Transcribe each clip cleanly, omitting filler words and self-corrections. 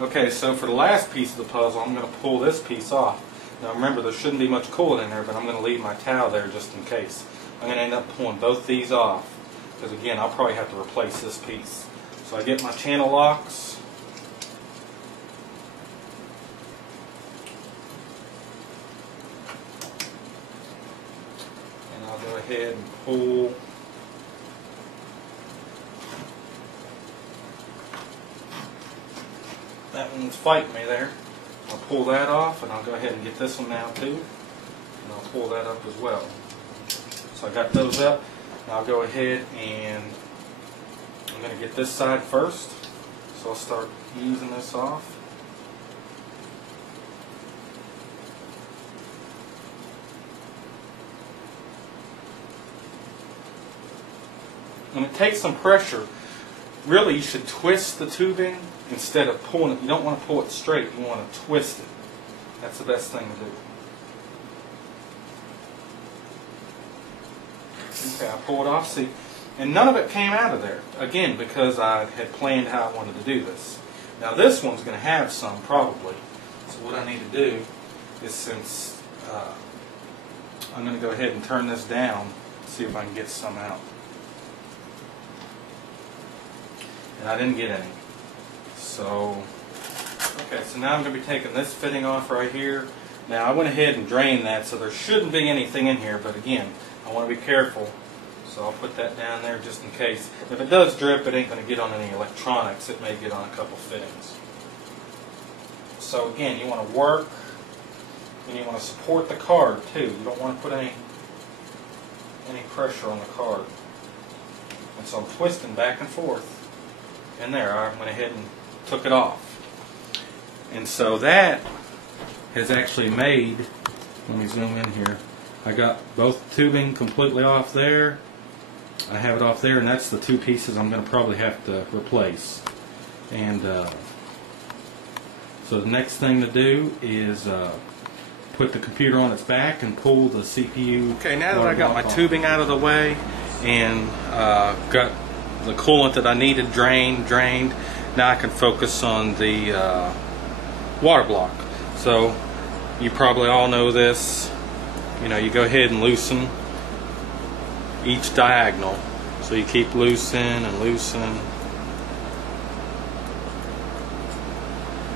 Okay, so for the last piece of the puzzle, I'm going to pull this piece off. Now remember, there shouldn't be much coolant in there, but I'm going to leave my towel there just in case. I'm going to end up pulling both these off, because again, I'll probably have to replace this piece. So I get my channel locks. And I'll go ahead and pull that one's fighting me there. I'll pull that off, and I'll go ahead and get this one now too, and I'll pull that up as well. So I got those up. Now I'll go ahead and I'm going to get this side first. So I'll start easing this off. When it takes some pressure, really you should twist the tubing instead of pulling it. You don't want to pull it straight, you want to twist it. That's the best thing to do. Okay, I pull it off, see, and none of it came out of there. Again, because I had planned how I wanted to do this. Now this one's going to have some probably. So what I need to do is, since I'm going to go ahead and turn this down, see if I can get some out. And I didn't get any. So, okay, so now I'm going to be taking this fitting off right here. Now I went ahead and drained that, so there shouldn't be anything in here, but again, I want to be careful. So I'll put that down there just in case. If it does drip, it ain't going to get on any electronics. It may get on a couple fittings. So again, you want to work, and you want to support the card too. You don't want to put any pressure on the card. And so I'm twisting back and forth. And there, I went ahead and took it off. And so that has actually made, let me zoom in here, I got both tubing completely off there. I have it off there, and that's the two pieces I'm going to probably have to replace. And so the next thing to do is put the computer on its back and pull the CPU. Okay, now that I got my tubing out of the way and got the coolant that I needed drained, now I can focus on the water block. So you probably all know this. You know, you go ahead and loosen each diagonal. So you keep loosen and loosen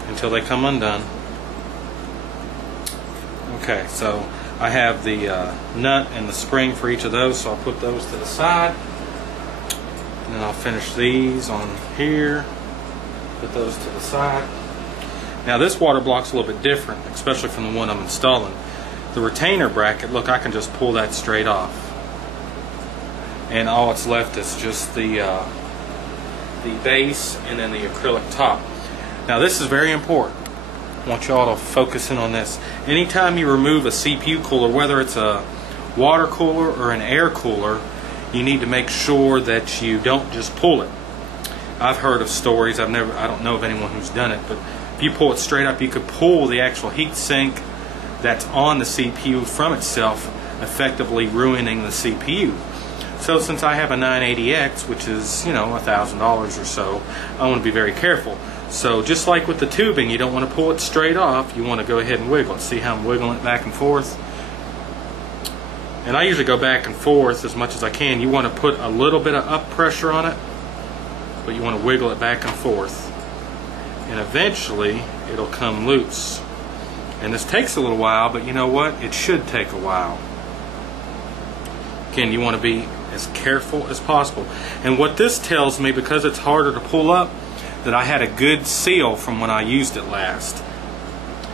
until they come undone. Okay, so I have the nut and the spring for each of those, so I'll put those to the side. And then I'll finish these on here, put those to the side. Now this water block's a little bit different, especially from the one I'm installing. The retainer bracket, look, I can just pull that straight off. And all that's left is just the base and then the acrylic top. Now this is very important. I want you all to focus in on this. Anytime you remove a CPU cooler, whether it's a water cooler or an air cooler, you need to make sure that you don't just pull it. I've heard of stories, I don't know of anyone who's done it, but if you pull it straight up, you could pull the actual heat sink that's on the CPU from itself, effectively ruining the CPU. So since I have a 980X, which is, you know, $1,000 or so, I want to be very careful. So just like with the tubing, you don't want to pull it straight off, you want to go ahead and wiggle it. See how I'm wiggling it back and forth? And I usually go back and forth as much as I can. You want to put a little bit of up pressure on it, but you want to wiggle it back and forth. And eventually, it'll come loose. And this takes a little while, but you know what? It should take a while. Again, you want to be as careful as possible. And what this tells me, because it's harder to pull up, that I had a good seal from when I used it last.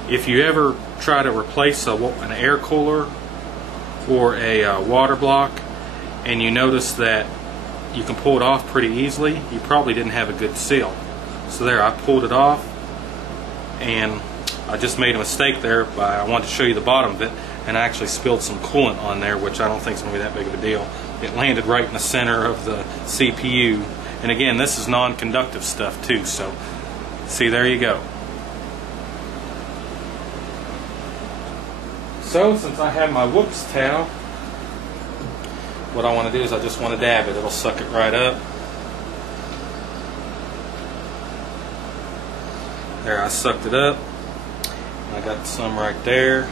If you ever try to replace an air cooler or a water block, and you notice that you can pull it off pretty easily, you probably didn't have a good seal. So there, I pulled it off, and I just made a mistake there. I wanted to show you the bottom of it, and I actually spilled some coolant on there, which I don't think is going to be that big of a deal. It landed right in the center of the CPU. And again, this is non-conductive stuff too, so see, there you go. So since I have my whoops towel, what I want to do is I just want to dab it. It'll suck it right up. There, I sucked it up. I got some right there.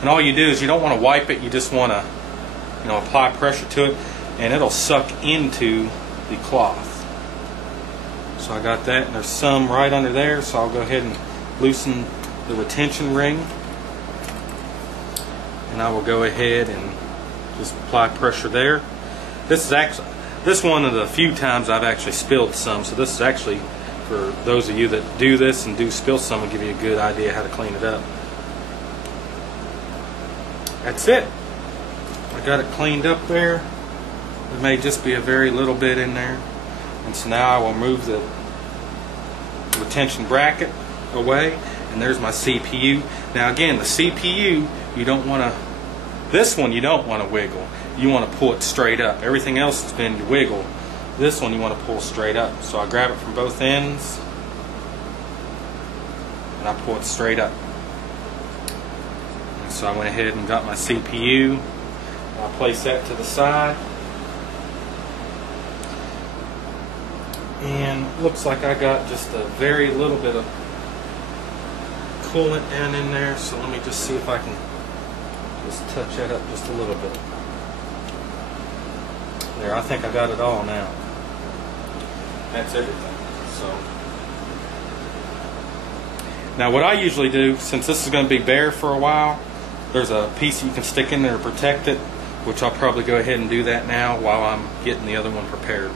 And all you do is you don't want to wipe it, you just want to, apply pressure to it, and it'll suck into the cloth. So I got that, and there's some right under there, so I'll go ahead and loosen the retention ring. And I will go ahead and just apply pressure there. This is one of the few times I've actually spilled some, so this is actually, for those of you that do this and do spill some, will give you a good idea how to clean it up. That's it. I got it cleaned up there. There may just be a very little bit in there. And so now I will move the retention bracket away, and there's my CPU. Now again, the CPU, you don't want to, this one you don't want to wiggle. You want to pull it straight up. Everything else has been wiggle. This one you want to pull straight up. So I grab it from both ends and I pull it straight up. And so I went ahead and got my CPU. I'll place that to the side. And looks like I got just a very little bit of coolant down in there. So let me just see if I can just touch that up just a little bit. There, I think I got it all now. That's everything. So now what I usually do, since this is going to be bare for a while, there's a piece you can stick in there to protect it, which I'll probably go ahead and do that now while I'm getting the other one prepared.